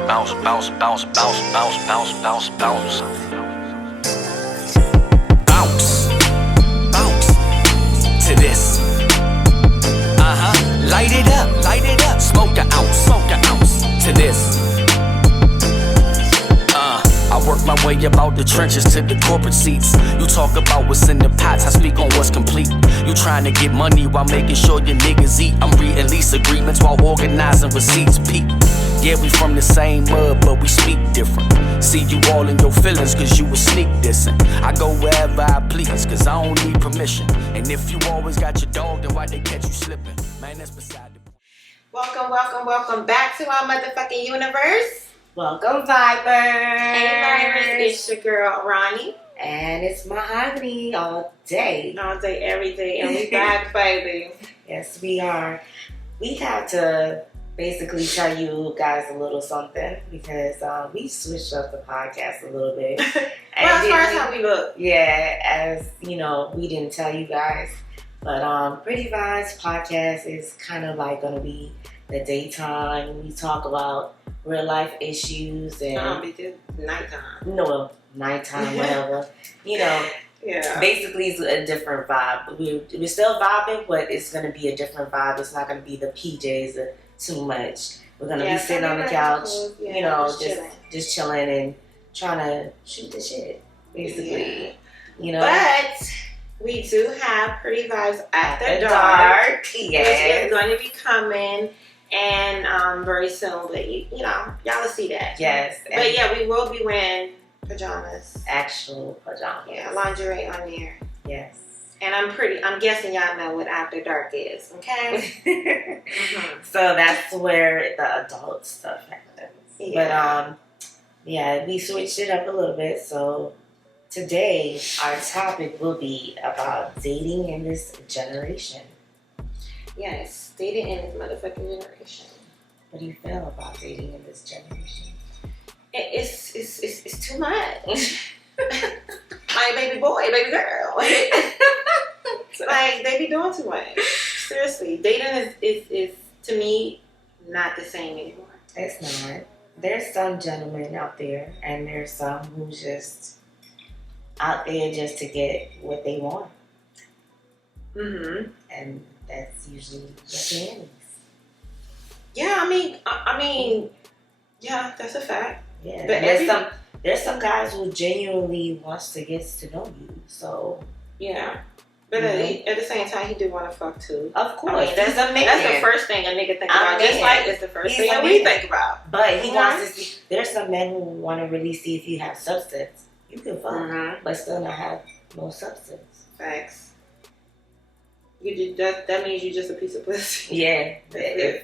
bounce, bounce, bounce, bounce, bounce, bounce, bounce, bounce, bounce. Bounce, bounce to this. Light it up, smoke an ounce to this. I work my way about the trenches to the corporate seats. You talk about what's in the pots, I speak on what's complete. You trying to get money while making sure your niggas eat. I'm reading lease agreements while organizing receipts. Peep. Yeah, we from the same mud, but we speak different. See you all in your feelings, cause you was sneak dissing. I go wherever I please, cause I don't need permission. And if you always got your dog, then why they catch you slipping? Man, that's beside the point. Welcome back to our motherfucking universe. Welcome, Vibers. Hey, Vibers. It's your girl, Ronni. And it's Mahogany all day. All day, every day. And we back, baby. Yes, we are. We have to basically tell you guys a little something because we switched up the podcast a little bit. Well, as far as how we look. Yeah, as you know, we didn't tell you guys. But Pretty Vibes podcast is kind of like going to be the daytime. We talk about real life issues and because nighttime. No, nighttime, whatever. Yeah. Basically, it's a different vibe. We're still vibing, but it's gonna be a different vibe. It's not gonna be the PJs too much. We're gonna be sitting on the couch, just chilling and trying to shoot the shit, basically. But we do have Pretty Vibes After Dark. Yes, which is going to be coming. And very soon, but y'all will see that. Yes. But yeah, we will be wearing pajamas. Actual pajamas. Yeah, lingerie on there. Yes. And I'm guessing y'all know what After Dark is, okay? So that's where the adult stuff happens. Yeah. But we switched it up a little bit. So today our topic will be about dating in this generation. Yes, dating in this motherfucking generation. What do you feel about dating in this generation? It's too much. Like baby boy, baby girl. Like they be doing too much. Seriously, dating is to me not the same anymore. It's not. There's some gentlemen out there, and there's some who's just out there just to get what they want. And that's usually what it is. Yeah, I mean, yeah, that's a fact. Yeah, but there's some guys who genuinely wants to get to know you. So yeah, but at the same time, he do want to fuck too. Of course, I mean, that's the first thing a nigga think about. Just like it's the first thing that we think about. But he wants to see. There's some men who want to really see if you have substance. You can fuck, but still not have no substance. Facts. That means you just a piece of pussy. Yeah,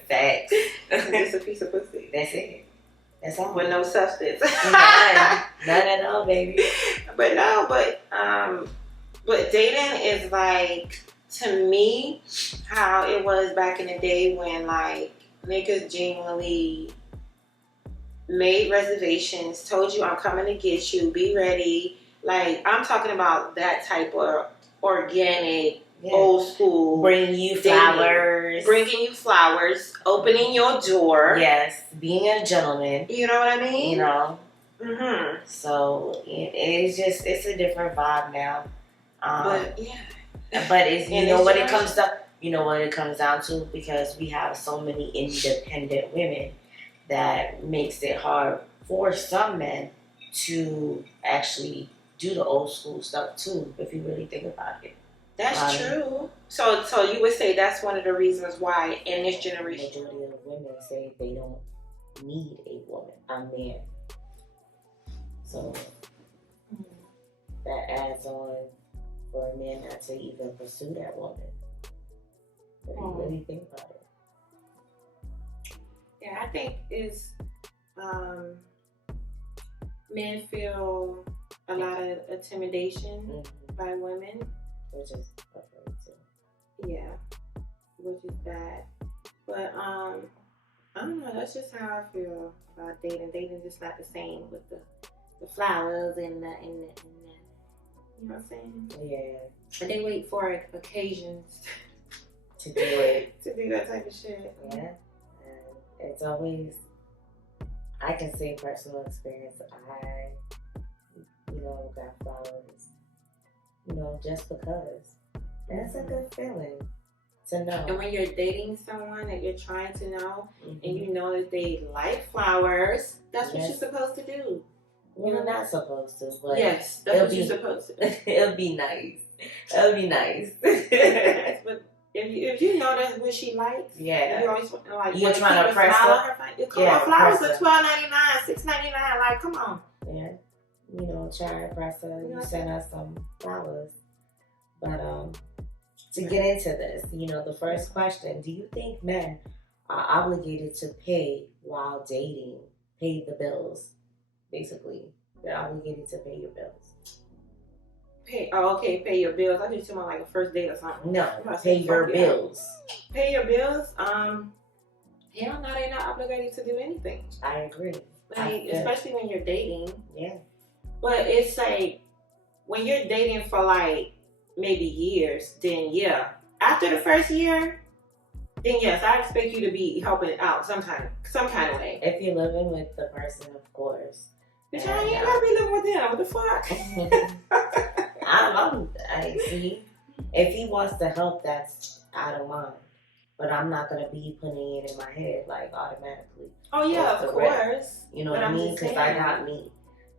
facts. Just a piece of pussy. That's it. That's all. With no substance. None at all, baby. But dating is like, to me, how it was back in the day when like niggas genuinely made reservations, told you I'm coming to get you, be ready. Like I'm talking about that type of organic. Yeah. Old school. Bringing you flowers, opening your door. Yes, being a gentleman. You know what I mean? So it's a different vibe now. But yeah. But it's what it comes down to, because we have so many independent women that makes it hard for some men to actually do the old school stuff too, if you really think about it. That's true. So you would say that's one of the reasons why in this generation, the majority of women say they don't need a woman, a man. So that adds on for a man not to even pursue that woman. If you really think about it. Yeah, I think is men feel a lot of intimidation by women. Which is afraid too. Yeah, which is bad. But I don't know. That's just how I feel about dating. Dating just not the same with the flowers and the you know what I'm saying? Yeah. But they wait for occasions to do it. To do that type of shit. Yeah. And it's always I can say personal experience. I, got flowers, just because. That's a good feeling to know. And when you're dating someone that you're trying to know, and you know that they like flowers, that's what you're supposed to do. You're not supposed to, but yes, that's what you're supposed to do. It'll be nice. It'll be nice. But if you know that's what she likes, you always like you're trying to press her. Come on, flowers are $12.99, $6.99. Like, come on. Yeah, try and press her. You send her some flowers. But to get into this, the first question: do you think men are obligated to pay while dating? Pay the bills, basically. They're obligated to pay your bills. Pay your bills. I just talking about like a first date or something. No, pay your bills. Pay your bills. Hell no, they're not obligated to do anything. I agree. Like, especially when you're dating. Yeah. But it's like when you're dating for like maybe years, then yeah. After the first year, then yes, I expect you to be helping out some kind of way. If you're living with the person, of course. But y'all ain't gotta be living with them. What the fuck? I see. If he wants to help, I don't mind. But I'm not gonna be putting it in my head like automatically. Oh yeah, of course. You know what I mean? Because I got me.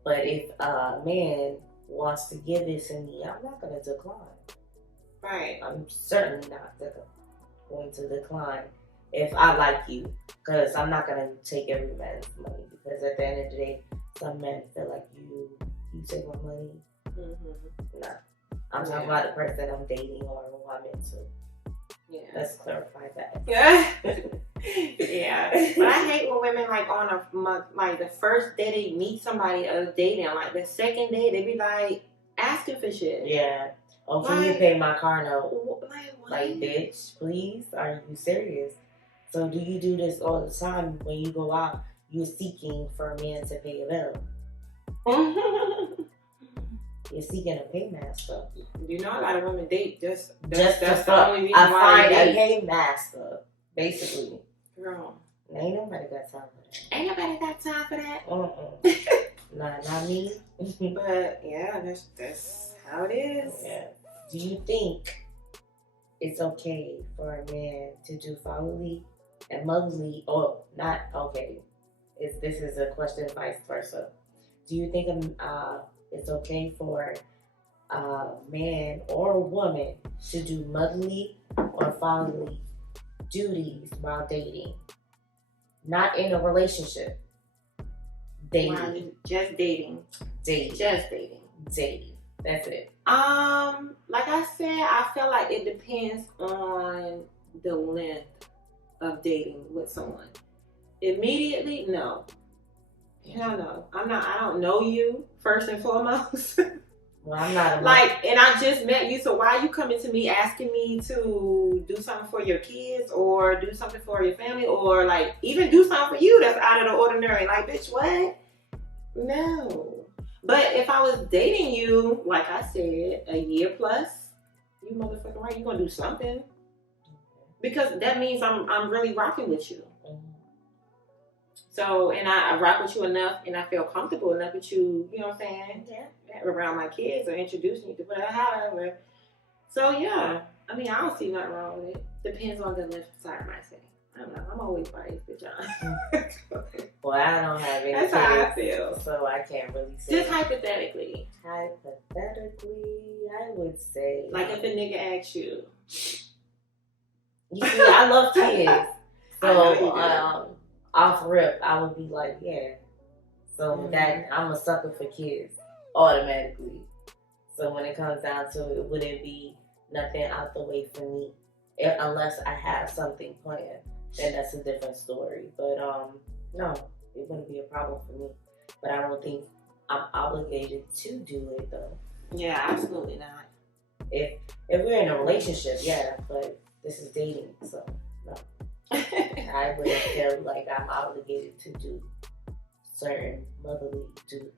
But if a man wants to give it to me, I'm not gonna decline. Right. I'm certainly not going to decline if I like you, because I'm not gonna take every man's money. Because at the end of the day, some men feel like you take my money. Mm-hmm. Nah, I'm talking about the person I'm dating or who I'm into. Yeah. Let's clarify that. Yeah. Yeah. But I hate when women like the first day they meet somebody else dating, like the second day they be like asking for shit. Yeah. Oh, can you pay my car note? Like, bitch, please? Are you serious? So do you do this all the time when you go out? You're seeking for a man to pay a bill. You're seeking a paymaster. You know, a lot of women date just that's the only reason I why find they a paymaster, basically. Girl. Ain't nobody got time for that. Ain't nobody got time for that. Nah, not me. But yeah, that's how it is. Yeah. Do you think it's okay for a man to do fatherly and motherly, or not okay? This is a question vice versa. Do you think it's okay for a man or a woman to do motherly or fatherly duties while dating? Not in a relationship. Dating. Just dating. Dating. Just dating. Dating. That's it. Like I said, I feel like it depends on the length of dating with someone. Immediately, no. Hell no. I don't know you, first and foremost. Well, I'm not and I just met you, so why are you coming to me asking me to do something for your kids or do something for your family or like even do something for you that's out of the ordinary? Like, bitch, what? No. But if I was dating you, like I said, a year plus, you motherfucking right, you're gonna do something. Because that means I'm really rocking with you. So, and I rock with you enough and I feel comfortable enough with you, you know what I'm saying? Yeah. Around my kids or introducing you to whatever, however. So, yeah. I mean, I don't see nothing wrong with it. Depends on the left side, I might say. I don't know. I'm always biased, bitch. Well, I don't have any That's kids, how I feel. So I can't really say. Just hypothetically. Hypothetically, I would say. Like if a nigga asks you. You see, I love kids. So, off rip, I would be like, yeah. So that I'm a sucker for kids automatically. So when it comes down to it, it wouldn't be nothing out the way for me, unless I have something planned. Then that's a different story. But no, it wouldn't be a problem for me. But I don't think I'm obligated to do it though. Yeah, absolutely not. If we're in a relationship, yeah, but this is dating, so no. I wouldn't feel like I'm obligated to do certain motherly duties.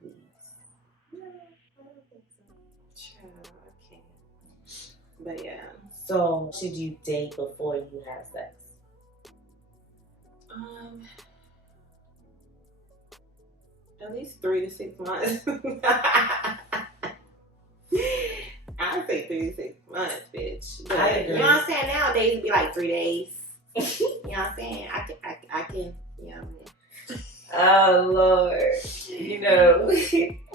No, I don't think so. Child, I can't. But yeah. So, should you date before you have sex? At least 3 to 6 months. I'd say 3 to 6 months, bitch. But, you know what I'm saying? Nowadays, it'd be like 3 days. You know what I'm saying? I can, you know what I mean? Oh, Lord. You know.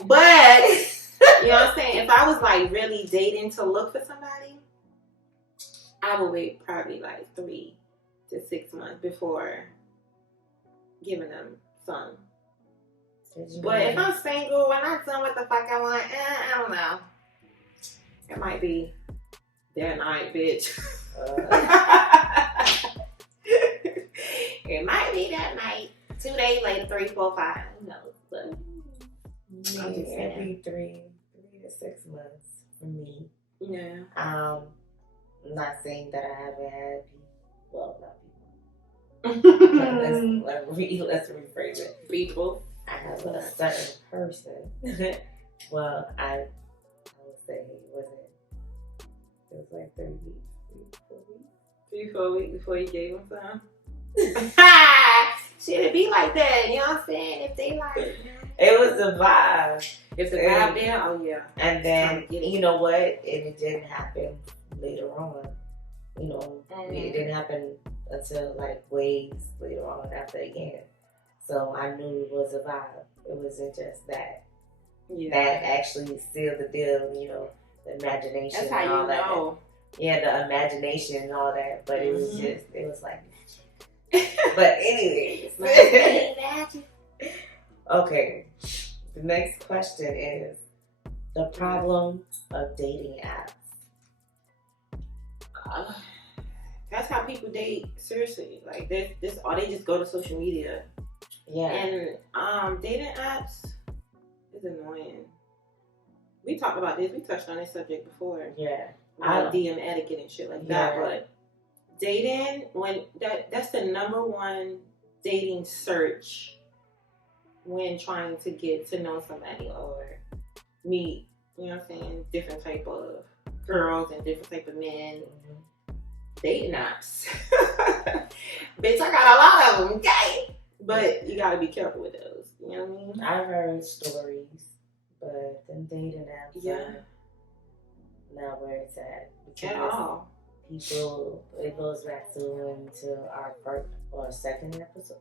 But, you know what I'm saying? If I was like really dating to look for somebody, I would wait probably like 3 to 6 months before giving them some. But if I'm single and I'm doing what the fuck I want, I don't know. It might be that night, bitch. It might be that night. 2 days later, 3, 4, 5. Who knows? But every 3 to 6 months for me. Yeah. I'm not saying that I haven't had people. Well, not people. let's rephrase it. People. I have a certain person. Well, I would say it was like 3 weeks. 3, 4 weeks before you gave them some. Shit, it be like that. You know what I'm saying? If they like, it was the vibe. If the vibe there, oh yeah. And then you know what? It didn't happen later on. You know, it didn't happen until like ways later on after again. So I knew it was a vibe. It wasn't just that. Yeah. That actually sealed the deal. You know, the imagination. That's how and all you know. That. Yeah, the imagination and all that. But it was just, it was like. But anyways. Okay. The next question is the problem of dating apps. That's how people date. Seriously, like this, or they just go to social media. Yeah. And dating apps is annoying. We talked about this. We touched on this subject before. Yeah. About DM etiquette and shit like that. But dating, that's the number one dating search when trying to get to know somebody or meet, you know what I'm saying, different type of girls and different type of men. Dating apps. Bitch, I got a lot of them, okay? But you gotta be careful with those. You know what I mean? I've heard stories, but them dating apps are not where it's at. At all. People, it goes back to our first or second, third episode.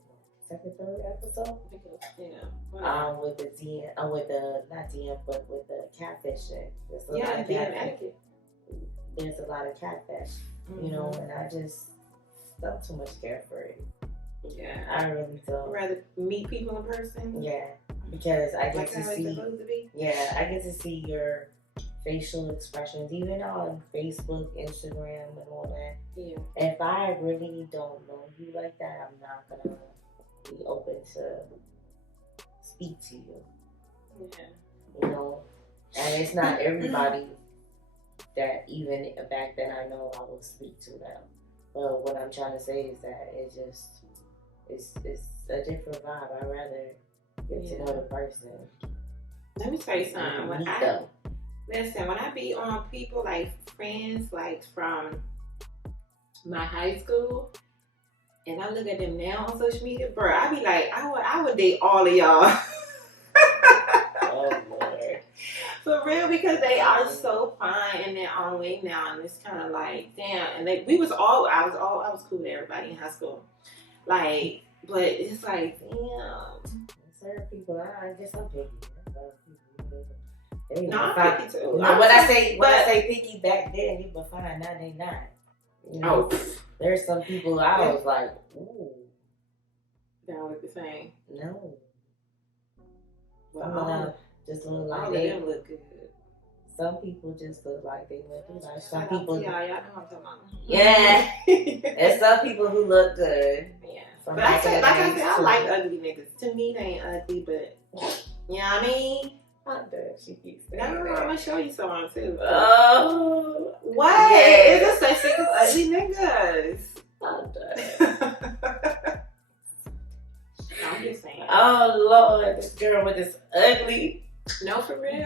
With the DM, with the not DM, but with the catfishing. DM etiquette. There's a lot of catfish, you know, and I just don't too much care for it. Yeah, I really don't. I'd rather meet people in person. Yeah, because I get to see. Yeah, I get to see your facial expressions, even on Facebook, Instagram, and all that. Yeah. If I really don't know you like that, I'm not gonna be open to speak to you. Yeah. You know, and it's not everybody that even back then I know I will speak to them. But what I'm trying to say is that it's a different vibe. I'd rather get to know the person. Let me tell you something. When I be on people like friends like from my high school and I look at them now on social media, bro, I be like, I would date all of y'all. Oh Lord. For real, because they are so fine in their own way now, and it's kind of like, damn. And I was cool with everybody in high school, like, but it's like, damn. Certain people, I guess I'm picky. I'm picky too. When I say picky back then, you were fine. Now they not. You know, there's some people I was like, ooh. They don't look the same. No. Well, just look like all they of them look good. Some people just look like they look good. Like some people, y'all know what I'm talking about. Yeah, and some people who look good. Yeah, but I said, I like ugly niggas. To me, they ain't ugly, but you know what I mean. She keeps saying I'm gonna show you someone too. Oh, what? Yeah. It's a such thing as ugly niggas. I'm just saying. Oh Lord, this girl with this ugly. No, for real.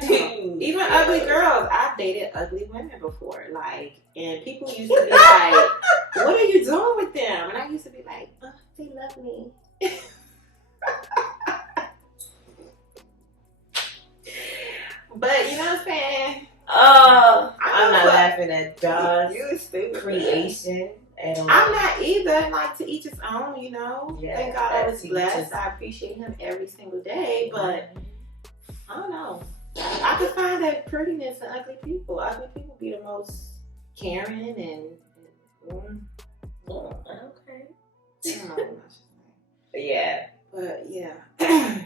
Even ugly girls. I've dated ugly women before. Like, and people used to be like, "What are you doing with them?" And I used to be like, "Oh, they love me." But you know what I'm saying? I'm not laughing at God's creation at all. I'm not either. Like, to each his own, you know. Yeah, thank God I was blessed. I appreciate him every single day. But I don't know. I could find that prettiness in ugly people. Ugly people be the most caring and okay. Yeah. But yeah,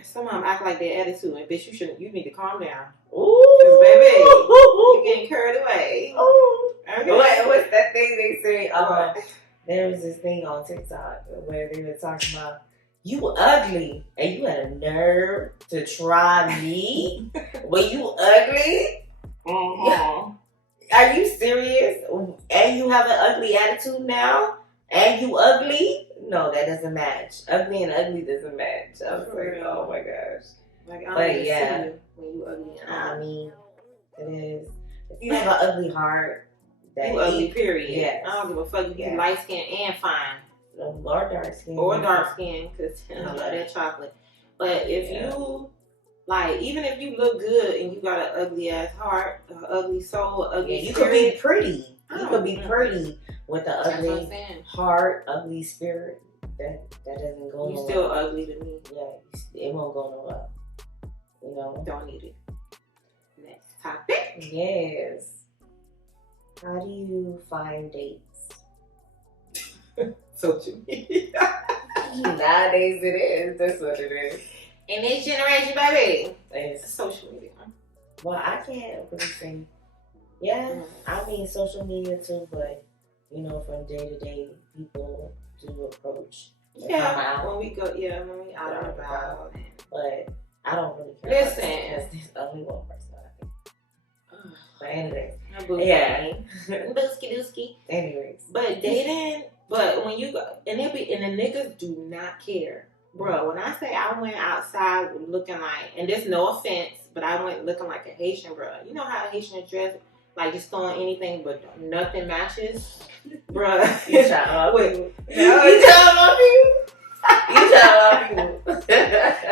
some of them act like their attitude, and bitch, you need to calm down. Ooh, cause baby, you getting carried away. Ooh. Okay. What's that thing they say? There was this thing on TikTok where they were talking about you ugly, and you had a nerve to try me. Were you ugly? Mm-hmm. Are you serious? And you have an ugly attitude now? And you ugly? No, that doesn't match. Ugly and ugly doesn't match. I was like, oh my gosh. Like, I don't see you when you ugly. I mean, it is. If you have an ugly heart, that you ugly, period. Yeah. I don't give a fuck if you light skin and fine. Or dark skin. Or dark skin, because I love that chocolate. But if you, like, even if you look good and you got an ugly ass heart, an ugly soul, ugly you spirit, could be pretty. You could be pretty with an ugly heart, ugly spirit. That doesn't go nowhere. You still ugly to me. Yeah, it won't go nowhere. You know? Don't need it. Next topic. Yes. How do you find dates? Social media. Nowadays it is. That's what it is. In this generation, baby, it's social media. Well, I can't really say. Yeah, I mean social media too, but you know, from day to day, people do approach. Yeah, when we go, when we out and about. But I don't really care. Listen, there's only one person I think. But anyway, Booski. Anyways, but dating, but when you go, and the niggas do not care, bro. When I say I went outside looking like, and there's no offense, but I went looking like a Haitian, bro. You know how Haitian dress, like just throwing anything but nothing matches, bro. You trying to you trying to people. You trying to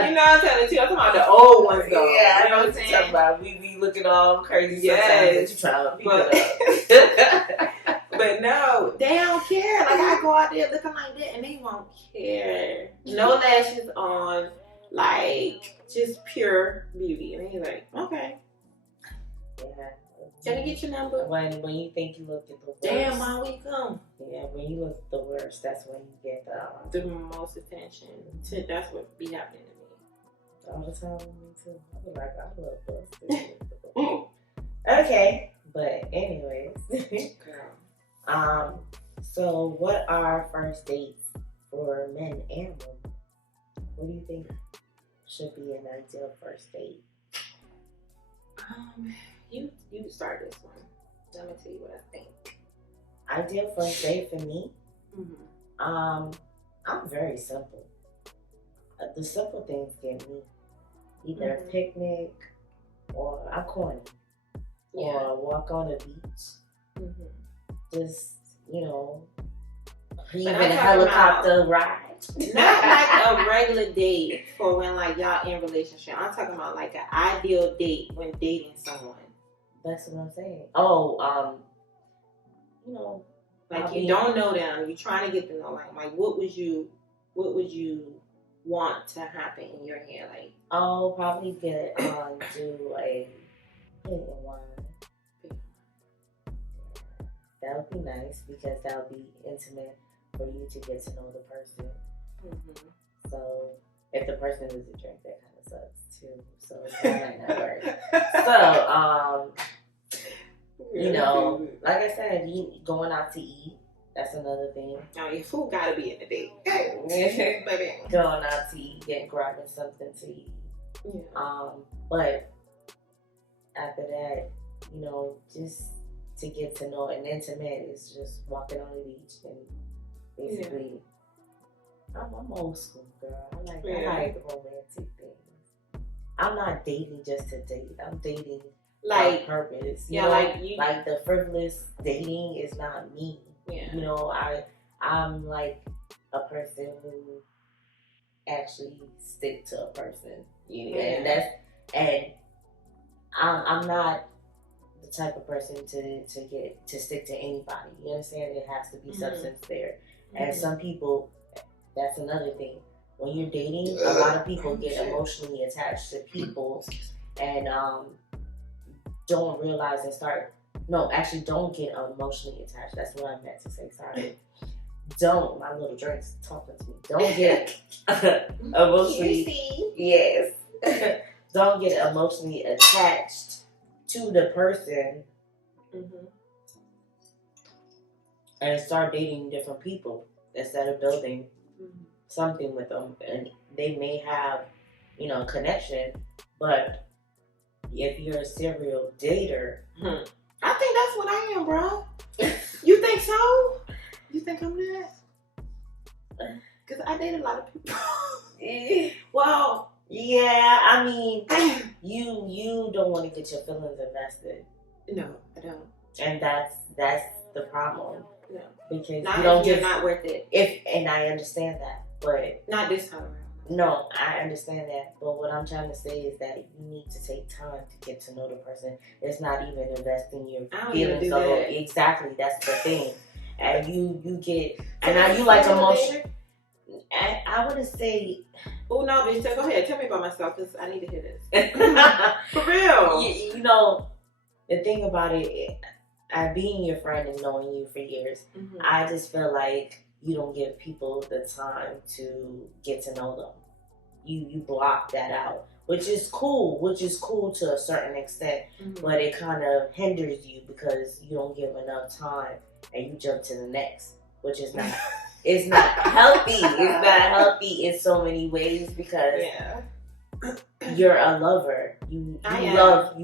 You know I'm telling you. I'm talking about the old ones though. Yeah, you know what I'm saying. Talking about we be looking all crazy sometimes. You trying to but no, they don't care. Like I go out there looking like that, and they won't care. No lashes on, like just pure beauty, and he's like, okay. Yeah. Can I get your number? When you think you look at the worst. Damn, my week come. Yeah, when you look at the worst, that's when you get the most attention. That's what be happening to me. All the time with me too. I be like, I love this. Okay, but anyways. So what are first dates for men and women? What do you think should be an ideal first date? You start this one. Let me tell you what I think. Ideal first date for me? Mm-hmm. I'm very simple. The simple things get me. Either a picnic, or I'm corny, or a walk on the beach. Mm-hmm. Just, even a helicopter ride. Not like a regular date for when like y'all in relationship. I'm talking about like an ideal date when dating someone. That's what I'm saying. Like you don't know them, you're trying to get to know them. Like what would you want to happen in your head? Like probably get do a pink and wine. That would be nice because that would be intimate for you to get to know the person. Mm-hmm. So if the person doesn't drink, that kind of sucks too. So that might not work. So like I said, going out to eat. That's another thing. Oh, your food gotta be in the date. Going out to eat, grabbing something to eat. Yeah. But after that, just to get to know an intimate is just walking on the beach and basically. I'm old school, girl. I like romantic things. I'm not dating just to date. I'm dating like purpose. Like the frivolous dating is not me. Yeah. I'm like a person who actually stick to a person. And I'm not the type of person to stick to anybody. You understand? It has to be substance there. And some people, that's another thing. When you're dating, a lot of people get emotionally attached to people and don't realize and don't get emotionally attached. That's what I meant to say. Sorry. My little drink's talking to me. Don't get emotionally. Yes. Don't get emotionally attached to the person and start dating different people instead of building something with them. And they may have, connection, but if you're a serial dater, I think that's what I am, bro. You think so? You think I'm that? Because I date a lot of people. Well, yeah, I mean, you don't want to get your feelings invested. No, I don't. And that's the problem. No. Because you're not worth it. And I understand that, but not this time around. No, I understand that, but what I'm trying to say is that you need to take time to get to know the person. It's not even investing your feelings. Exactly, that's the thing. And you get, and now you like emotion. And I wouldn't say. Oh no, bitch! Go ahead. Tell me about myself, because I need to hear this. For real. The thing about it, I being your friend and knowing you for years, I just feel like you don't give people the time to get to know them. You block that out, which is cool to a certain extent, but it kind of hinders you because you don't give enough time and you jump to the next, which is not, it's not healthy. It's not healthy in so many ways because you're a lover. You love,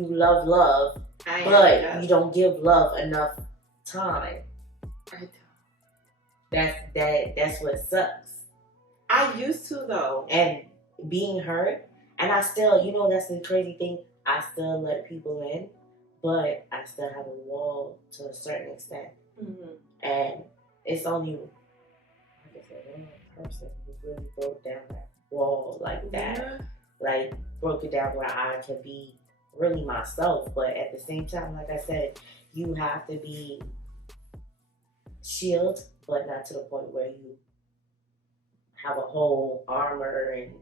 but you don't give love enough time. That's what sucks. I used to though. And being hurt, and I still, that's the crazy thing. I still let people in, but I still have a wall to a certain extent. And it's only, like I said, one person who really broke down that wall like that. Like, broke it down where I can be really myself, but at the same time, like I said, you have to be shield, but not to the point where you have a whole armor and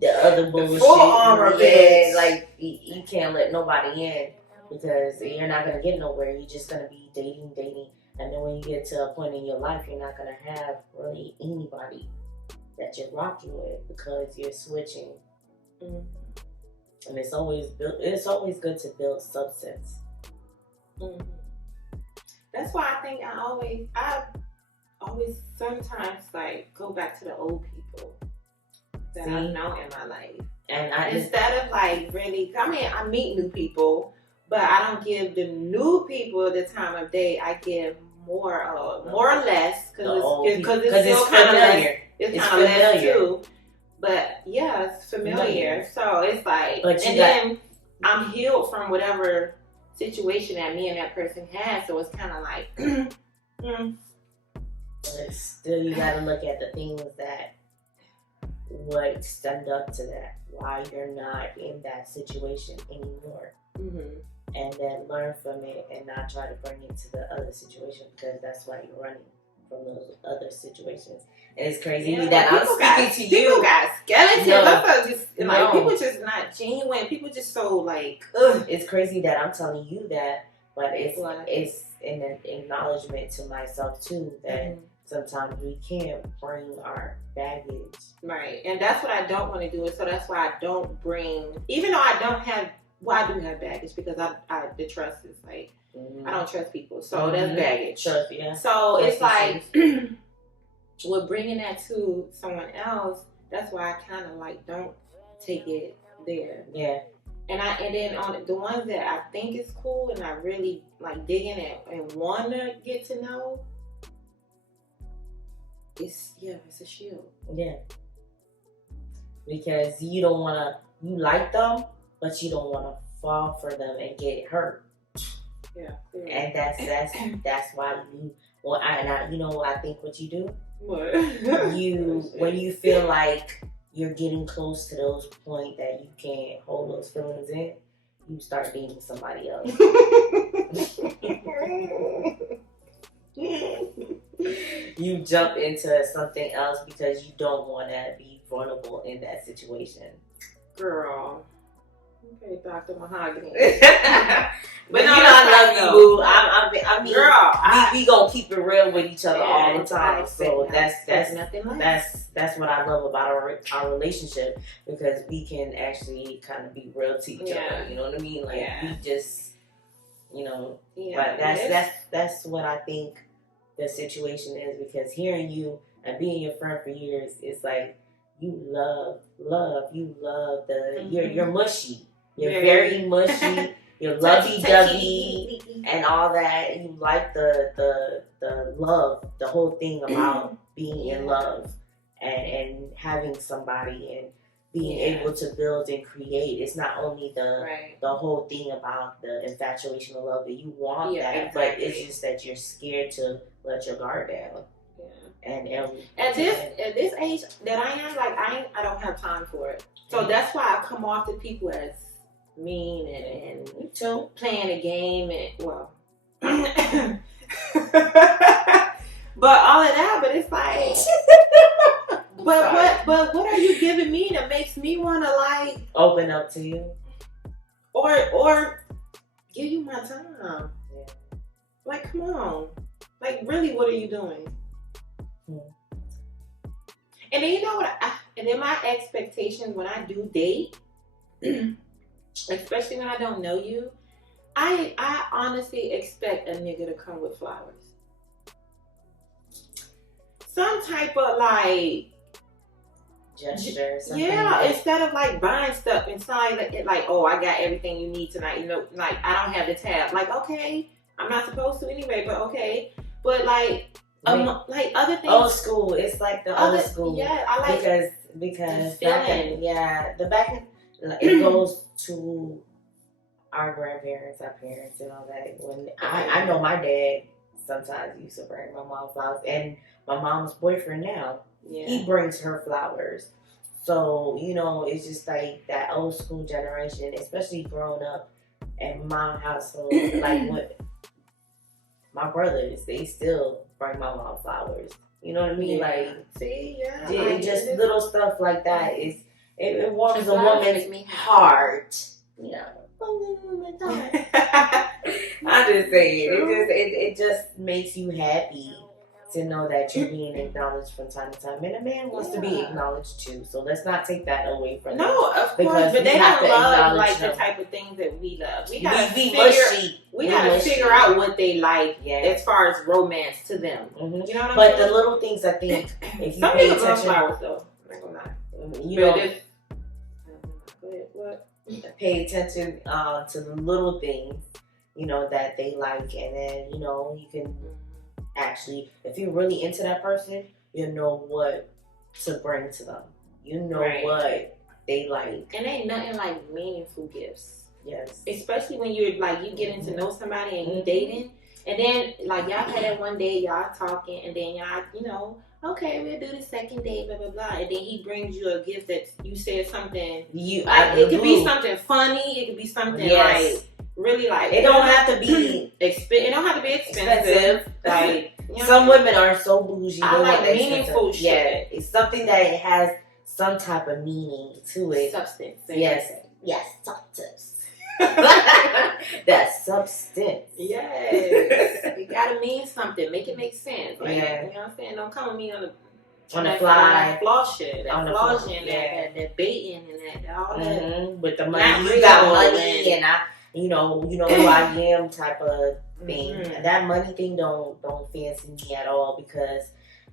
the other bullshit. Full armor, bitch. Like, you can't let nobody in because you're not going to get nowhere. You're just going to be dating. And then when you get to a point in your life, you're not going to have really anybody that you're rocking with because you're switching. And it's always good to build substance. That's why I think I always sometimes like go back to the old people that I know in my life. And instead of like really, I meet new people, but I don't give the new people the time of day. I give more or less because it's still kind of less. It's kind of less too. But yeah, it's familiar. So it's like, then I'm healed from whatever situation that me and that person had. So it's kind of like, But still, you got to look at the things that would stand up to that. Why you're not in that situation anymore. And then learn from it and not try to bring it to the other situation because that's why you're running from those other situations. And it's crazy that I'm speaking to you. People got skeletons. People just not genuine. People just so like, ugh. It's crazy that I'm telling you that, but it's an acknowledgement to myself too that sometimes we can't bring our baggage. Right. And that's what I don't want to do. So that's why I don't bring, even though I don't have, I do have baggage because the trust is like, I don't trust people. So that's baggage. Trust, yeah. So it's like, with bringing that to someone else, that's why I kind of like don't take it there. Yeah. And then on the ones that I think is cool and I really like dig in and want to get to know, it's a shield. Yeah. Because you don't want to, you like them, but you don't want to fall for them and get hurt. Yeah. Clearly. And that's why you, you know what I think what you do? What? When you feel like you're getting close to those point that you can't hold those feelings in, you start dating somebody else. You jump into something else because you don't want to be vulnerable in that situation. Girl. Okay, Dr. Mahogany. But no, I love you, boo. I mean, girl, we gonna keep it real with each other all the time. So that's what I love about our relationship, because we can actually kind of be real to each other. You know what I mean? Like we just, you know. But that's what I think the situation is, because hearing you and being your friend for years, it's like you love the you're mushy. You're very mushy. You're lovey-dovey and all that. You like the love, the whole thing about being in love and having somebody and being able to build and create. It's not only the whole thing about the infatuation of love that you want that, but it's just that you're scared to let your guard down. And at this age that I am, like I don't have time for it. So that's why I come off to people as mean and playing a game and but all of that. But it's like, but what are you giving me that makes me want to like open up to you, or give you my time? Like, come on, like really, what are you doing? And then you know what? And then my expectations when I do date. Especially when I don't know you, I honestly expect a nigga to come with flowers. Some type of like gesture. Instead of like buying stuff inside like, oh, I got everything you need tonight. You know, like I don't have the tab. Like, okay, I'm not supposed to anyway, but okay. But like other things. Old school. It's like the old school. Yeah, I like because it goes to our grandparents, our parents, and all that. When I know my dad sometimes used to bring my mom flowers, and my mom's boyfriend now, he brings her flowers. So, you know, it's just like that old school generation, especially growing up in my household. Like what my brothers, they still bring my mom flowers. You know what I mean? Like, just little stuff like that is. It warms a woman's heart. Yeah. I'm just saying. It just makes you happy to know that you're being acknowledged from time to time. And a man wants to be acknowledged too. So let's not take that away from them. No, of course. But they don't love like the type of things that we love. We gotta figure out what they like as far as romance to them. Mm-hmm. You know what I'm saying? But the little things, I think, if you pay attention, flowers though. You know, pay attention to the little things, you know, that they like, and then, you know, you can actually, if you're really into that person, you know what to bring to them. You know what they like. And ain't nothing like meaningful gifts. Yes. Especially when you're like, you getting to know somebody and you dating, and then like y'all had that one day, y'all talking, and then y'all, you know, okay, we'll do the second day, blah, blah, blah. And then he brings you a gift that you said something. It could be something funny. It could be something like, really like. It don't have to be it don't have to be expensive. Like, you know, some women are so bougie. I like meaningful shit. Yeah, it's something that it has some type of meaning to it. Substance. Yes, substance. That substance. Yes. It gotta mean something. Make it make sense. Like, you know what I'm saying? Don't come with me on the fly. Flaw shit. That flaw shit. That baiting and that all that. With the money. You got money and I, you know who I am type of thing. Mm-hmm. That money thing don't fancy me at all, because,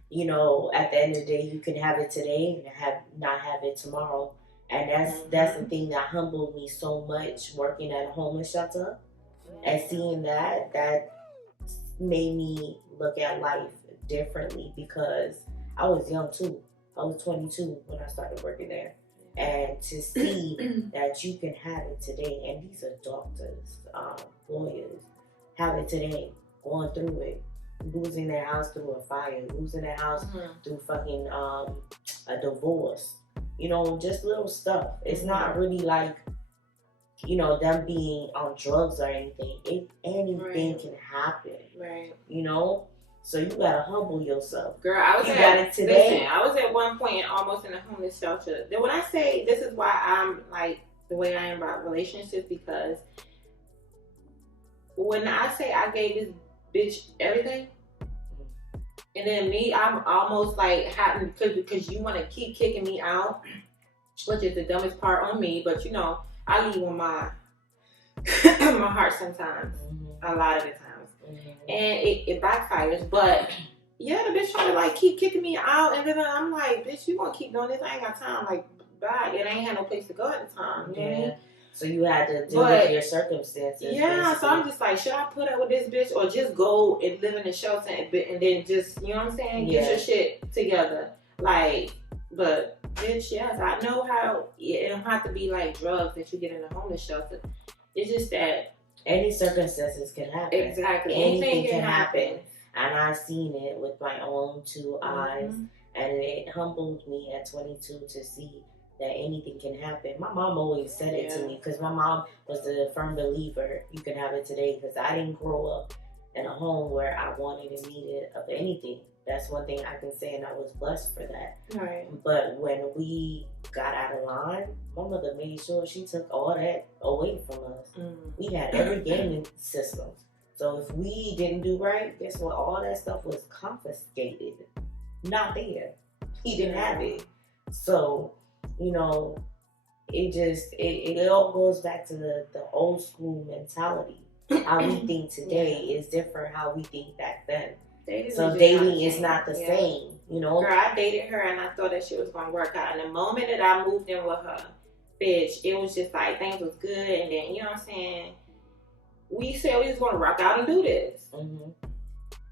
you know, at the end of the day, you can have it today and not have it tomorrow. And that's the thing that humbled me so much, working at a homeless shelter and seeing that made me look at life differently, because I was young too. I was 22 when I started working there. And to see that you can have it today, and these are doctors, lawyers, have it today, going through it, losing their house through a fire, losing their house through fucking a divorce. You know, just little stuff. It's not really like you know, them being on drugs or anything. Anything Right. can happen. Right. You know? So you gotta humble yourself. Girl, I was I was at one point almost in a homeless shelter. Then when I say this is why I'm like the way I am about relationships, because when I say I gave this bitch everything, and then me, I'm almost like having because you want to keep kicking me out, which is the dumbest part on me. But you know, I leave on my my heart sometimes, a lot of the times. And it backfires, but yeah, the bitch trying to like keep kicking me out, and then I'm like, bitch, you gonna keep doing this? I ain't got time. Like, bye. And I ain't had no place to go at the time. You know what I mean? So you had to deal with your circumstances. Yeah, basically. so I'm just like, should I put up with this bitch or just go and live in a shelter and then just, you know what I'm saying? Get your shit together. Like, but bitch, yes, I know how it don't have to be like drugs that you get in a homeless shelter. It's just that any circumstances can happen. Exactly. Anything can happen. And I've seen it with my own two eyes. And it humbled me at 22 to see that anything can happen. My mom always said it to me, because my mom was a firm believer, you can have it today, because I didn't grow up in a home where I wanted and needed of anything. That's one thing I can say, and I was blessed for that. Right. But when we got out of line, my mother made sure she took all that away from us. We had every gaming system. So if we didn't do right, guess what? All that stuff was confiscated. Not there. He didn't have it. So, you know, it all goes back to the old school mentality. How we think today is different how we think back then. So dating is not the same, you know? Girl, I dated her and I thought that shit was going to work out. And the moment that I moved in with her, bitch, it was just like things was good. And then, you know what I'm saying? We said we was going to rock out and do this.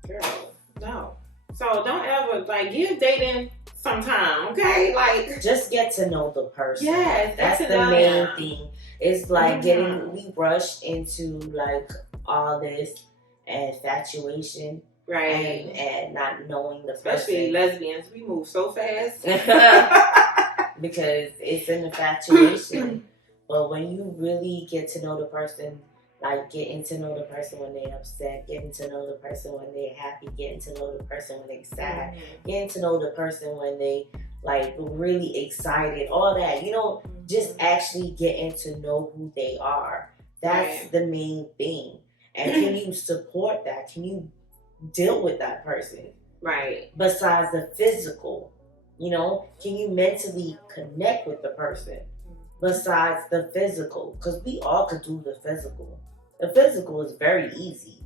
Girl, no. So don't ever, like, give dating some time, okay? Like, just get to know the person. Yes, that's the main thing. It's like we rushed into like all this infatuation. Right. And not knowing the Especially person. lesbians, we move so fast. Because it's an infatuation. But when you really get to know the person, like getting to know the person when they're upset, getting to know the person when they're happy, getting to know the person when they're sad, getting to know the person when they like really excited, all that, you know, just actually getting to know who they are. That's the main thing. And can you support that? Can you deal with that person? Right. Besides the physical, you know, can you mentally connect with the person? Besides the physical, because we all could do the physical. The physical is very easy.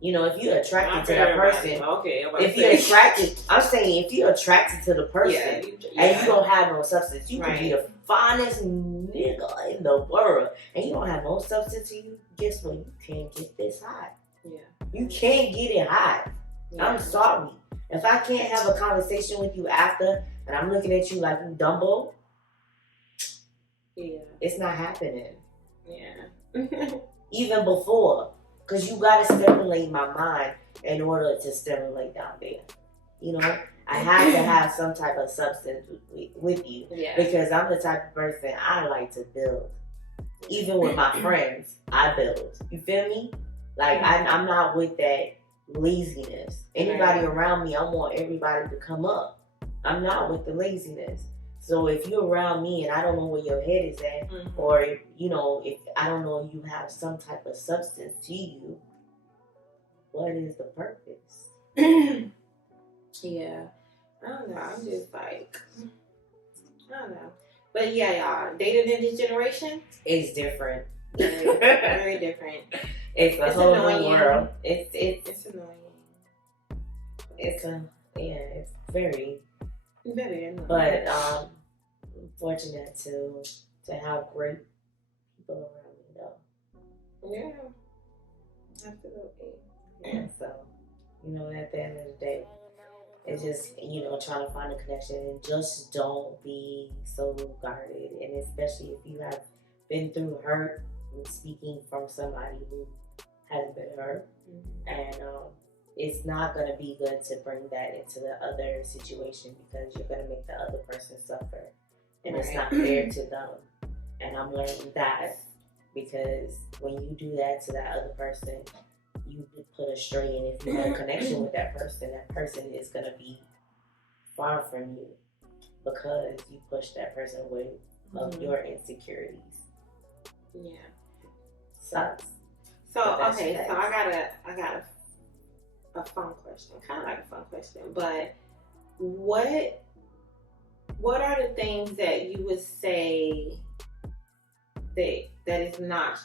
You know, if you're attracted to that person, if you're attracted, I'm saying if you're attracted to the person and you don't have no substance, you can be the finest nigga in the world and you don't have no substance to you, guess what? You can't get this hot. Yeah. You can't get it hot. Yeah. I'm sorry. If I can't have a conversation with you after and I'm looking at you like you Dumbo, it's not happening. Yeah. Even before. Because you got to stimulate my mind in order to stimulate down there. You know, I have to have some type of substance with you. Yeah. Because I'm the type of person, I like to build. Even with my friends, I build. You feel me? Like, I'm not with that laziness. Anybody around me, I want everybody to come up. I'm not with the laziness. So if you're around me and I don't know where your head is at, or if, you know, if I don't know you have some type of substance to you, what is the purpose? Yeah, I don't know. I'm just like, I don't know. But yeah, y'all, dating in this generation is different. Very, very different. It's a whole new world. It's annoying. It's very. Very annoying. But I'm fortunate to have great people around me, though. Yeah, absolutely. Yeah, so, you know, at the end of the day, it's just, you know, trying to find a connection and just don't be so guarded. And especially if you have been through hurt and speaking from somebody who has been hurt. And it's not going to be good to bring that into the other situation because you're going to make the other person suffer. And it's not fair to them. And I'm learning that because when you do that to that other person, you put a string, and if you have a connection with that person is going to be far from you because you push that person away of your insecurities. Yeah. Sucks. So okay, so I got a fun question, kind of like a fun question, but what are the things that you would say that is not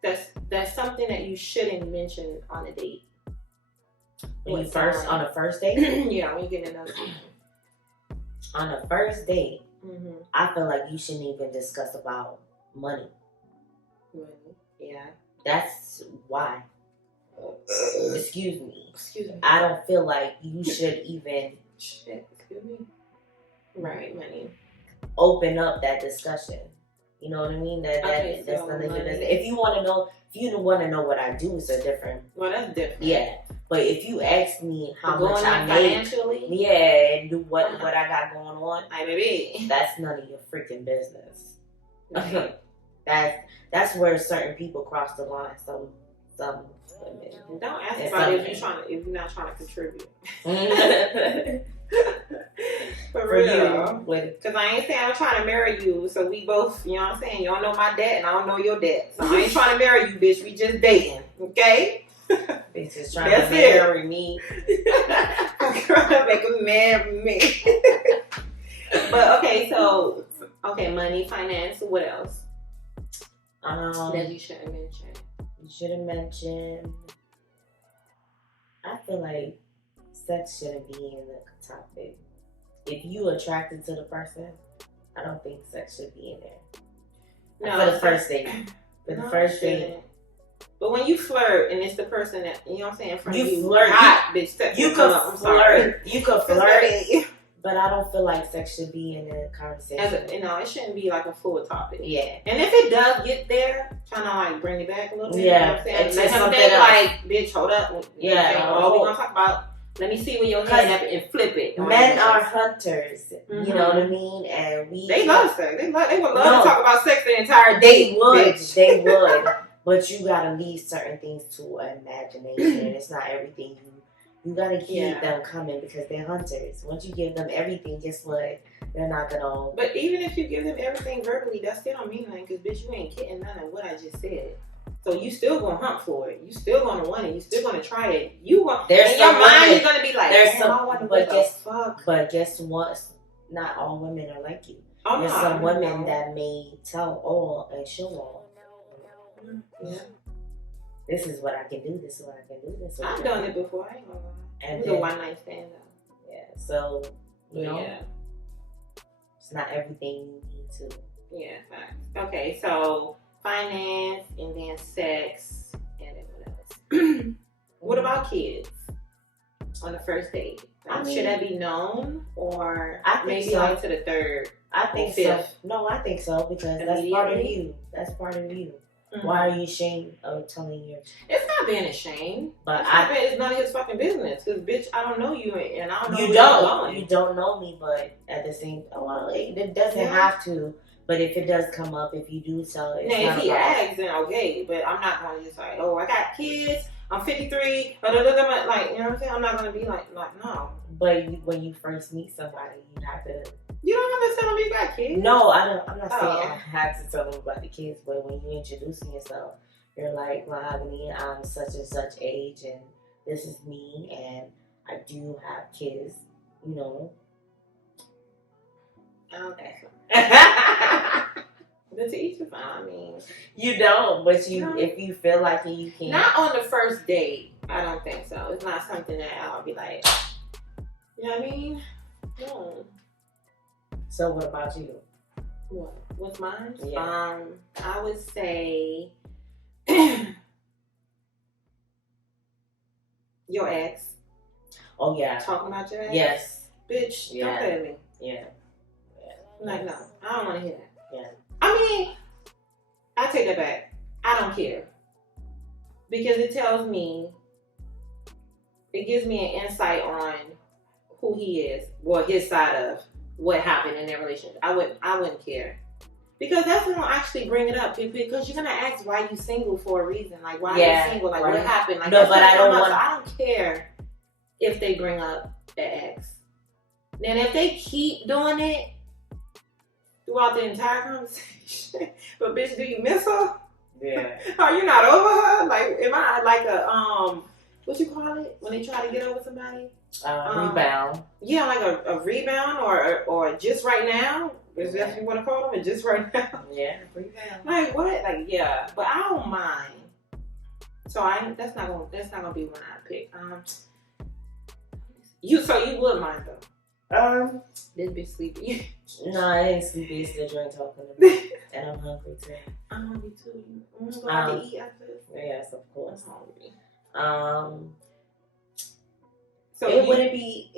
that's something that you shouldn't mention on a date? On a first date? Yeah, when you get another person. On a first date, I feel like you shouldn't even discuss about money. Yeah. That's why. Excuse me. I don't feel like you should even. Excuse me. Right, money. Open up that discussion. You know what I mean? That's none of your business. If you want to know what I do, it's a different. Well, that's different. Yeah, but if you ask me how much I make financially, and do what I got going on, baby, that's none of your freaking business. Right. That's where certain people cross the line. Some women. Don't ask about if you're not trying to contribute. For real. Because I ain't saying I'm trying to marry you, so we both, you know what I'm saying? You don't know my dad and I don't know your dad. So I ain't trying to marry you, bitch. We just dating, okay? Bitch is trying to marry me. I'm trying to make a man with me. But okay, money, finance, what else? That you shouldn't mention. You shouldn't mention. I feel like sex shouldn't be in the topic. If you attracted to the person, I don't think sex should be in there. No, for the first date. But when you flirt and it's the person that, you know what I'm saying, from you flirt, hot bitch. You can flirt. You can flirt. But I don't feel like sex should be in the conversation. It shouldn't be like a full topic. Yeah. And if it does get there, kind of like bring it back a little bit. Yeah. You know what I'm saying? Let him think like, bitch, hold up. Yeah. All we gonna talk about. Let me see where your head up and flip it. Men are hunters, you know what I mean, and they love sex. They would love to talk about sex the entire day. They would, but you gotta leave certain things to imagination. It's not everything. You gotta keep them coming because they're hunters. Once you give them everything, guess what? They're not gonna. But even if you give them everything verbally, that still don't mean nothing. Because bitch, you ain't getting none of what I just said. So you still gonna hunt for it. You still gonna want it. You still gonna try it. You want. In your mind, you're gonna be like, but guess what? Not all women are like you. There's some women that may tell all and show all. Yeah. This is what I can do. This is what I can do. This. I've done it before. I ain't gonna lie. And it was a one night stand though. Yeah. So it's not everything you need to. Yeah. Facts. Okay. So. Finance, and then sex, and then what else? What about kids on the first date? Should that be known, or maybe like to the third? I think so. No, I think so because that's part of you. That's part of you. Mm-hmm. Why are you ashamed of telling your? It's not being ashamed, but it's none of his fucking business. Cause bitch, I don't know you, and I don't know you don't know me, but at the same, it doesn't have to. But if it does come up, if you do tell it, if he asks, then okay. But I'm not going to just like, I got kids. I'm 53. Like, you know what I'm saying? I'm not going to be like, no. But when you first meet somebody, you have to. You don't have to tell them you got kids. No, I don't. I'm not saying I have to tell them about the kids. But when you introducing yourself, you're like, Mahogany, I'm such and such age, and this is me, and I do have kids. You know. Okay. But to each his own. I mean, you don't, but if you feel like it, you can. Not on the first date. I don't think so. It's not something that I'll be like, you know what I mean? No. So what about you? What? What's mine? Yeah. I would say your ex. Oh yeah. Talking about your ex? Yes. Bitch, don't play with me. Yeah. Like, no, I don't want to hear that. Yeah. I mean, I take that back. I don't care. Because it tells me, it gives me an insight on who he is, or his side of what happened in their relationship. I wouldn't care. Because that's when I'll actually bring it up. Because you're gonna ask why you single for a reason. Like why are you single? Like what happened? Like no, but I don't want. So I don't care if they bring up the ex. Then if they keep doing it throughout the entire conversation, but bitch, do you miss her? Yeah. Are you not over her? Like, am I like a what you call it when they try to get over somebody? Rebound. Yeah, like a rebound or just right now. Is that what you want to call them? Or just right now? Yeah, rebound. Like what? Like yeah, but I don't mind. So that's not gonna be one I pick. You would mind though. This bitch sleepy. No, I ain't sleepy. It's the drink talking to me, and I'm hungry too. I'm hungry too. You want to go out to eat after this? Yes, of course. I'm hungry. So it wouldn't be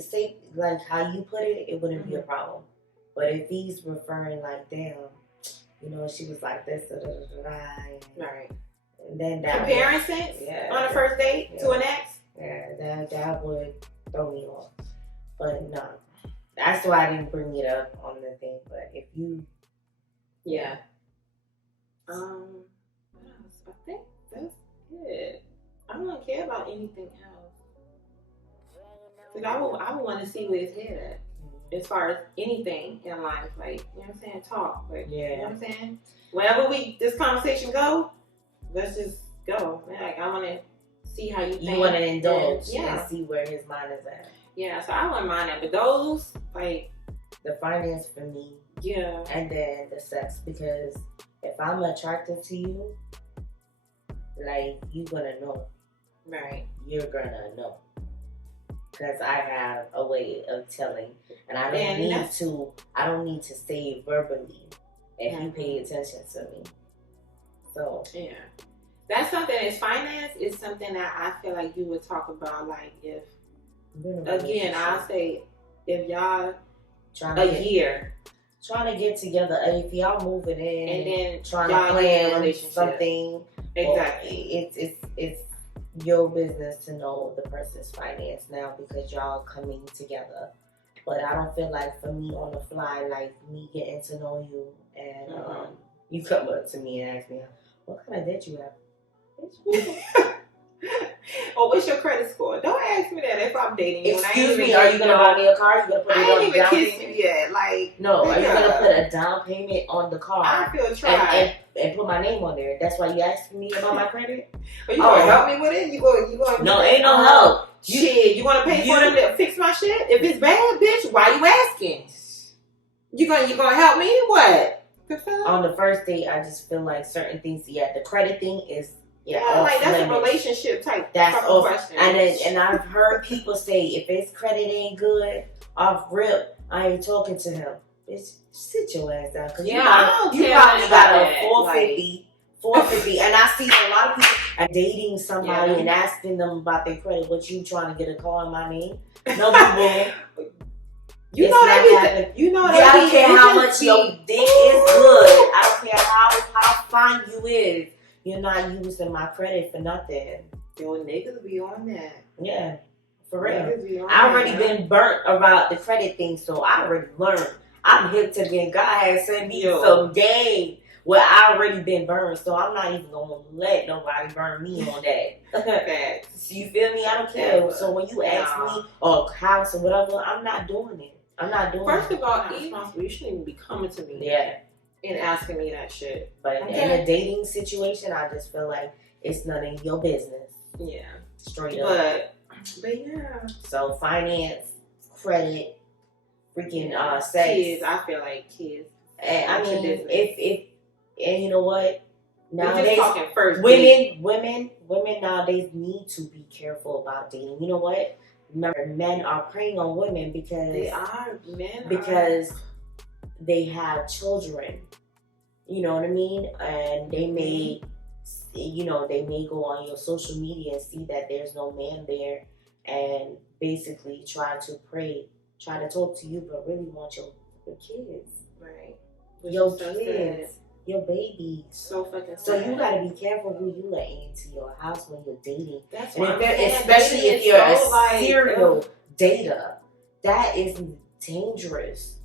say like how you put it. It wouldn't be a problem. But if he's referring like, damn, you know, she was like this, right? And then that comparisons on a first date to an ex. Yeah, that would throw me off. But no, that's why I didn't bring it up on the thing. But if you, what else? I think that's it. I don't care about anything else. Like I would want to see where his head at. As far as anything in life, like, you know what I'm saying, talk, like, you know what I'm saying? Whenever this conversation go, let's just go. Like, I want to see how you think. You want to indulge and see where his mind is at. Yeah, so I wouldn't mind that. But those, like, the finance for me. Yeah. And then the sex, because if I'm attracted to you, like, you're going to know. Right. You're going to know. Because I have a way of telling, and I don't need to say it verbally if you pay attention to me. So yeah, that's something. As finance is something that I feel like you would talk about. Like if again, I'll say if y'all year trying to get together, if y'all moving in and then trying to plan something, exactly, it's your business to know the person's finance now because y'all coming together. But I don't feel like for me on the fly, like me getting to know you and you come up to me and ask me, what kind of debt you have? Or what's your credit score? Don't ask me that if I'm dating you. Excuse me, are you going to buy me a car? You going to put it on the down payment? I ain't even kissed you yet. Like, no, are you going to put a down payment on the car? I feel tried. And put my name on there. That's why you asking me about my credit? Are you going to help me with it? You going no, ain't no help. Shit, you want to pay for them to fix my shit? If it's bad, bitch, why you asking? You gonna help me? What? On the first date, I just feel like certain things. Yeah, the credit thing is. Yeah, like that's a relationship type. That's off. Question. And I've heard people say if his credit ain't good, off rip, I ain't talking to him. Bitch, sit your ass down. Cause you probably got a 450, and I see a lot of people dating somebody and asking them about their credit. What you trying to get a call in my name? No, people. You know that. You know that. I don't care how much your dick is good. I don't care how fine you is. You're not using my credit for nothing. Yo, niggas be on that. Yeah, for real. I already been burnt about the credit thing, so I already learned. I'm hip to the God has sent me some game where I already been burned, so I'm not even gonna let nobody burn me on that. So you feel me? I don't care. Yeah, so when you ask me or house or whatever, I'm not doing it. First of all, you shouldn't even be coming to me. Yeah. And asking me that shit. But in a dating situation, I just feel like it's none of your business. Yeah. Straight up. But yeah. So finance, credit, freaking sex. Kids, I feel like kids. And I mean, if and you know what? Nowadays, women nowadays need to be careful about dating. You know what? Remember, men are preying on women because they have children, you know what I mean? And they may, they may go on your social media and see that there's no man there and basically try to talk to you, but really want your kids. Right. Your kids, your babies. So fucking sad. So you gotta be careful who you let into your house when you're dating. That's especially if you're a serial dater. That is dangerous.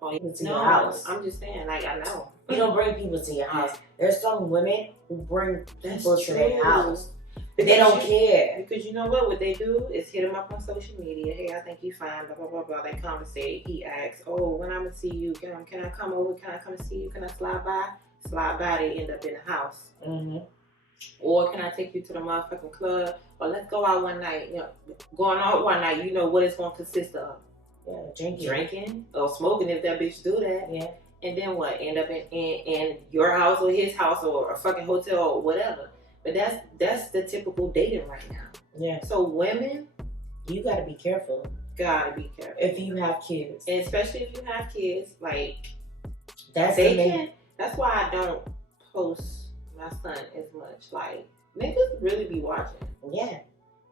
people to your house. I'm just saying, like, I know. You don't bring people to your house. There's some women who bring people to their house. But they don't care. Because you know what they do is hit them up on social media. Hey, I think you fine, blah, blah, blah, blah. They conversate. He asks, oh, when I'm going to see you, can I come over? Can I come and see you? Can I slide by? Slide by, they end up in the house. Mm-hmm. Or can I take you to the motherfucking club? Or let's go out one night. You know, going out one night, you know what it's going to consist of. Yeah, drinking or smoking if that bitch do that. Yeah. And then what? End up in your house or his house or a fucking hotel or whatever. But that's the typical dating right now. Yeah. So women, you gotta be careful. Gotta be careful. If you have kids. And especially if you have kids, like that's why I don't post my son as much. Like, niggas really be watching. Yeah.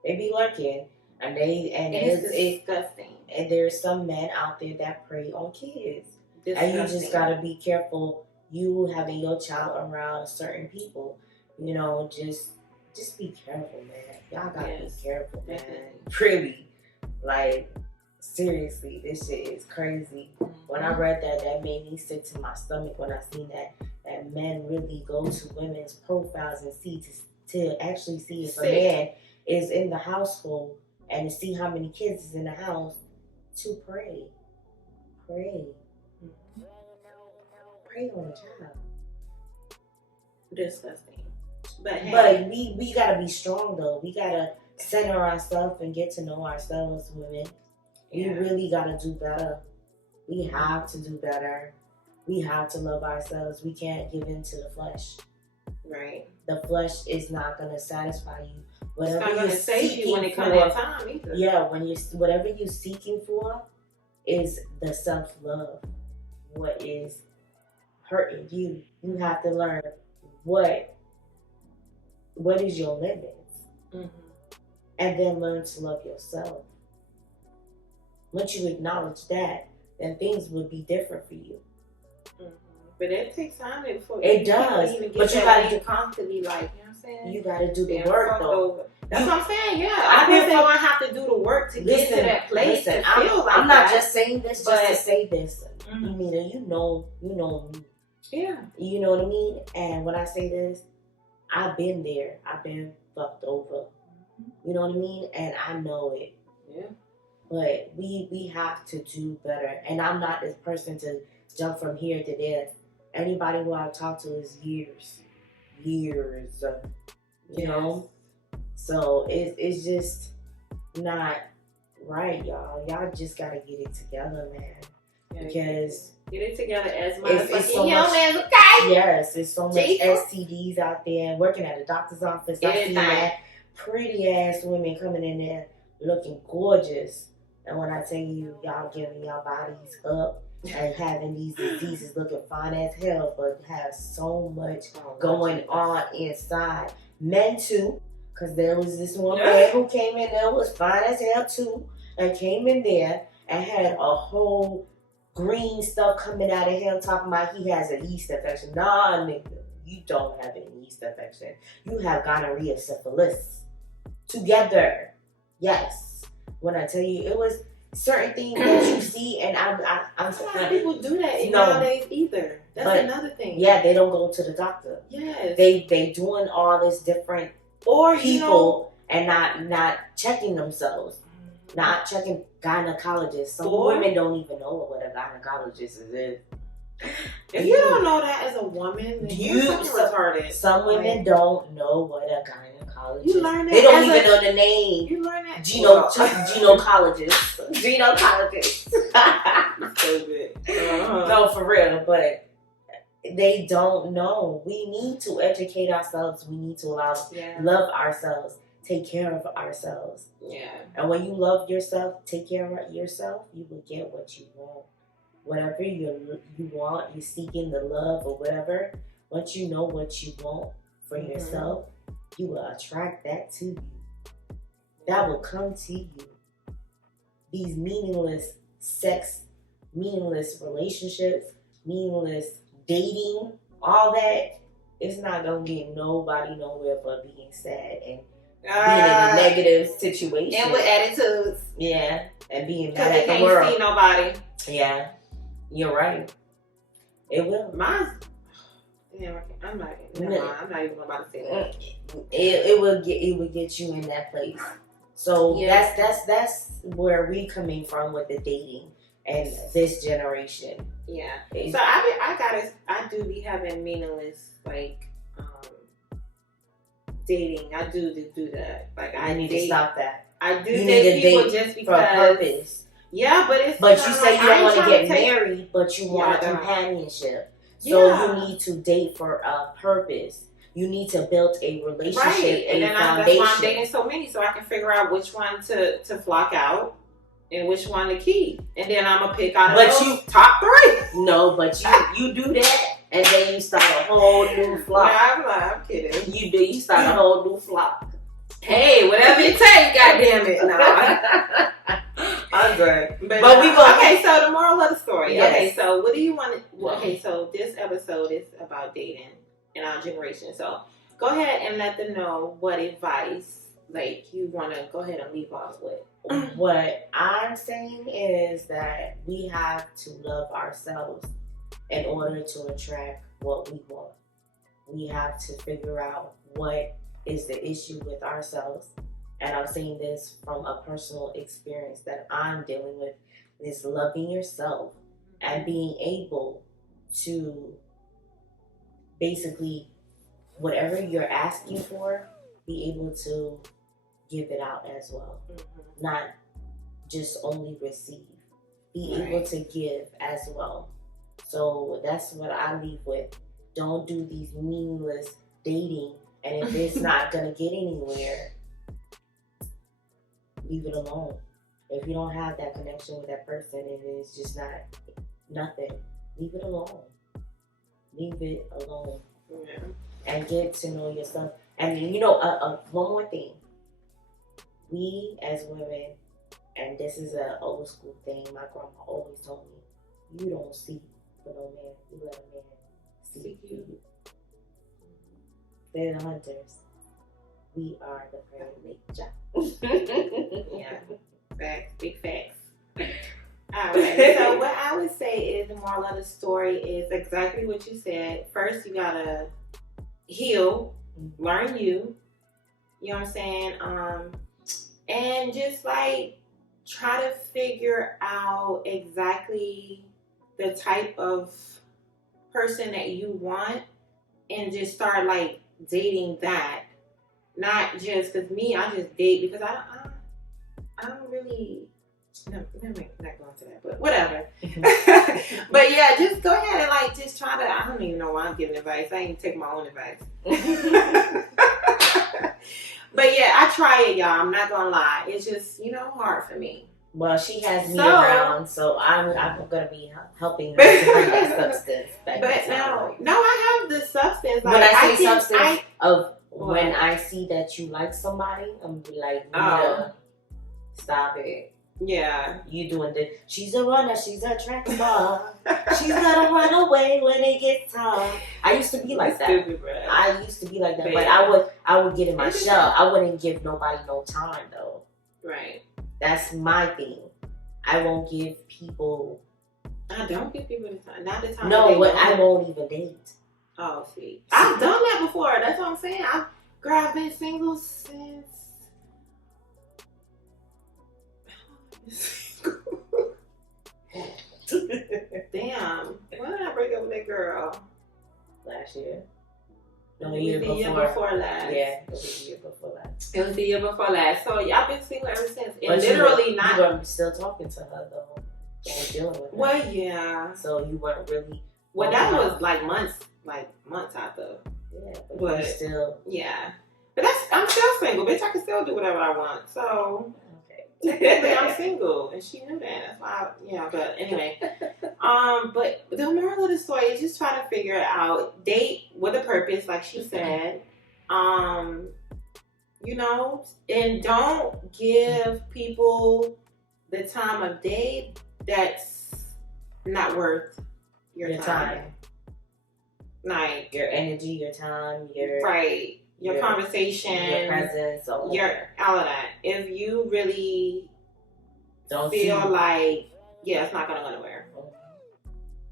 They be lurking. And it's disgusting. And there's some men out there that prey on kids. Disgusting. And you just gotta be careful. You having your child around certain people, you know, just be careful, man. Y'all gotta be careful, man. Really, like, seriously, this shit is crazy. Mm-hmm. When I read that made me sick to my stomach. When I seen that men really go to women's profiles and see to actually see if a man is in the household. And to see how many kids is in the house, to pray. Pray on the child. Disgusting. But we gotta be strong though. We gotta center ourselves and get to know ourselves, women. We really gotta do better. We have to do better. We have to love ourselves. We can't give in to the flesh. Right. The flesh is not gonna satisfy you. Whatever it's not going to save you when it comes that time either. Yeah, whatever you're seeking for is the self-love. What is hurting you. You have to learn what is your limits. Mm-hmm. And then learn to love yourself. Once you acknowledge that, then things will be different for you. Mm-hmm. But it takes time before it does. But you gotta do constantly, like, you know what I'm saying? You gotta do the work though. That's what I'm saying. Yeah, I think they're gonna have to do the work to get to that place. To feel like I'm not just saying this just to say this. Mm-hmm. You know me. Yeah. You know what I mean? And when I say this, I've been there. I've been fucked over. You know what I mean? And I know it. Yeah. But we have to do better. And I'm not this person to jump from here to there. Anybody who I've talked to is years. You know? So it's just not right, y'all. Y'all just gotta get it together, man. Because get it together as much as so humans, okay? Yes, there's so much STDs out there. Working at a doctor's office, I see that pretty ass women coming in there looking gorgeous. And when I tell you, y'all giving y'all bodies up and having these diseases looking fine as hell, but have so much going on inside. Men too, because there was this one man who came in there, was fine as hell too, and came in there and had a whole green stuff coming out of him talking about he has a yeast infection. Nah, nigga, you don't have any yeast infection. You have gonorrhea, syphilis. Together. Yes. When I tell you, it was certain things that you see, and I'm sorry. People do that nowadays either. That's another thing. Yeah, they don't go to the doctor. Yes. They doing all this different people and not checking themselves. Not checking gynecologists. Some women don't even know what a gynecologist is. If you don't know that as a woman, then you're retarded. Some women don't know what a gynecologist is. You learn that. They don't even know the name. You learn that. Gynecologist. Gynecologist. So good. No, for real. But they don't know. We need to educate ourselves. We need to love ourselves. Take care of ourselves. Yeah. And when you love yourself, take care of yourself, you will get what you want. Whatever you want, you're seeking the love or whatever. Once you know what you want for yourself, you will attract that to you. That will come to you. These meaningless sex, meaningless relationships, meaningless dating, all that, it's not going to get nobody nowhere but being sad and being in a negative situation. And with attitudes. Yeah. And being mad at the world. Because they can't see nobody. Yeah. You're right. It will. Mine's. Yeah, I'm not even about to say that. It will get you in that place. So that's where we coming from with the dating and this generation. Yeah. So I do be having meaningless dating. I do that. Like I need to stop that. I do date people just because for a purpose. Yeah, but it's. But you say you don't want to get married, but you want a companionship. So you need to date for a purpose. You need to build a relationship, and then foundation. That's why I'm dating so many, so I can figure out which one to flock out and which one to keep, and then I'm gonna pick out those top 3. No, but you do that, and then you start a whole new flock. I'm kidding. You start a whole new flock. Hey, whatever it takes, goddamn it. No, I'm good. But we go. Okay, so the moral of the story. Yes. Okay, so what do you want to? Okay, so this episode is about dating in our generation. So go ahead and let them know what advice you want to go ahead and leave off with. What I'm saying is that we have to love ourselves in order to attract what we want. We have to figure out what is the issue with ourselves. And I'm saying this from a personal experience that I'm dealing with, is loving yourself and being able to basically, whatever you're asking for, be able to give it out as well. Mm-hmm. Not just only receive. Be able to give as well. So that's what I leave with. Don't do these meaningless dating, and if it's not going to get anywhere, leave it alone. If you don't have that connection with that person and it's just nothing, leave it alone. Leave it alone. Yeah. And get to know yourself. And one more thing. We as women, and this is an old school thing, my grandma always told me, you don't seek for no man, you let a man seek you. They're the hunters. We are the prairie job. Yeah. Facts. Big facts. Alright, so what I would say is the moral of the story is exactly what you said. First, you gotta heal, learn you know what I'm saying? And just try to figure out exactly the type of person that you want and just start dating that. Not just because I just date because I don't really. No, I'm not going to that, but whatever. But yeah, just go ahead and just try to. I don't even know why I'm giving advice. I ain't even taking my own advice. But yeah, I try it, y'all. I'm not gonna lie. It's just hard for me. Well, she has me around, so I'm gonna be helping her to bring that substance back. But no, I have the substance. When I say substance when I see that you like somebody, I'm be like, stop it. Yeah. You doing this. She's a runner. She's a track star. She's gonna run away when it gets tough. I used to be like that. Stupid, bro. I used to be like that. But I would get in my shell. I wouldn't give nobody no time, though. Right. That's my thing. I won't give people... I don't give people the time. Not the time. No, I won't even date. Oh, see. I've done that before. That's what I'm saying. I've been single since... Damn. When did I break up with that girl? Last year. No, the year before last. Yeah, it was the year before last. It was the year before last. So y'all been single ever since. And but literally you were still talking to her though. And dealing with her. Well, yeah. So you weren't really. Well, that was months after. Yeah, but you're still. Yeah. But I'm still single, bitch. I can still do whatever I want. So. Technically, I'm single, and she knew that. That's why, but anyway. But the moral of the story is just try to figure it out. Date with a purpose, like she said. And don't give people the time of day that's not worth your time. Like your energy, your time, your your conversation, your presence, all of that. If you really don't feel it's not gonna go nowhere.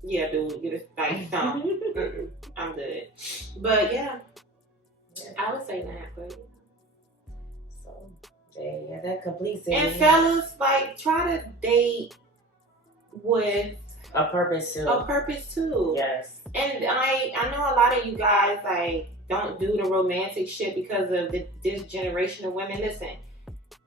Yeah, dude, get it like no. I'm good. But yeah, I would say that. But so yeah, that completes it. And fellas, like, try to date with a purpose too. A purpose too. Yes. And I know a lot of you guys like don't do the romantic shit because of this generation of women. Listen,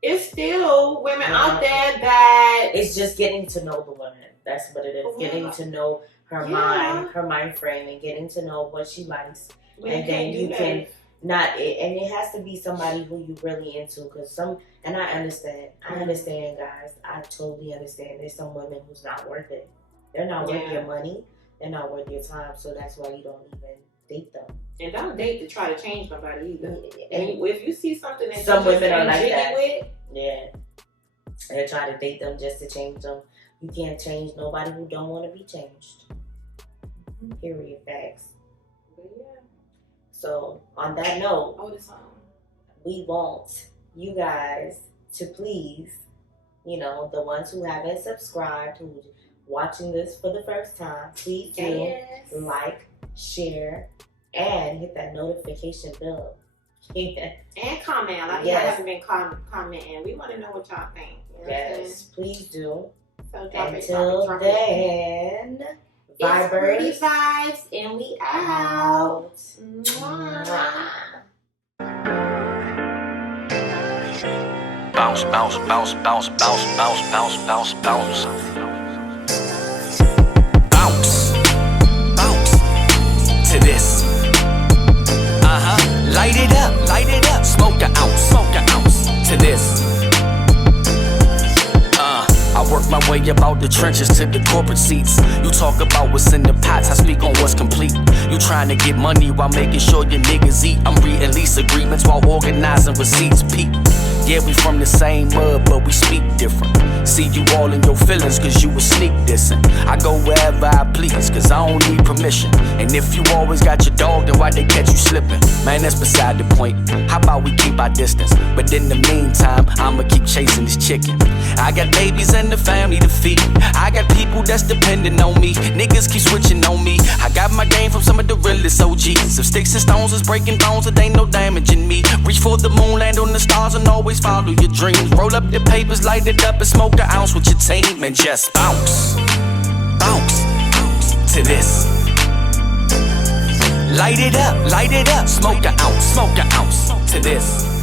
it's still women out there that it's just getting to know the woman. That's what it is. Yeah. Getting to know her mind, her mind frame, and getting to know what she likes. And then you can not, and it has to be somebody who you really into. Because and I understand, guys. I totally understand. There's some women who's not worth it. They're not worth your money. They're not worth your time. So that's why you don't even date them. And don't date to try to change nobody either. And if you see something that some women are like that, with, they try to date them just to change them. You can't change nobody who don't want to be changed. Period. Facts. But yeah. So on that note, we want you guys to please, the ones who haven't subscribed, who's watching this for the first time, please do like, share, and hit that notification bell. And comment. A lot of y'all haven't been commenting. We want to know what y'all think. Yes, please do. So until then, vibers, it's pretty vibes, and we out. Bounce, bounce, bounce, bounce, bounce, bounce, bounce, bounce, bounce. Bounce, bounce to this. Light it up, smoke an ounce to this. I work my way about the trenches to the corporate seats. You talk about what's in the pots, I speak on what's complete. You trying to get money while making sure your niggas eat. I'm reading lease agreements while organizing receipts. Peep. Yeah, we from the same mud, but we speak different. See you all in your feelings, cause you was sneak dissing. I go wherever I please, cause I don't need permission. And if you always got your dog, then why they catch you slipping? Man, that's beside the point. How about we keep our distance? But in the meantime, I'ma keep chasing this chicken. I got babies and the family to feed. I got people that's depending on me. Niggas keep switching on me. I got my game from some of the realest OGs. If sticks and stones is breaking bones, it ain't no damage in me. Reach for the moon, land on the stars, and always follow your dreams. Roll up the papers, light it up, and smoke the ounce with your team. And just bounce, bounce to this. Light it up, smoke the ounce to this.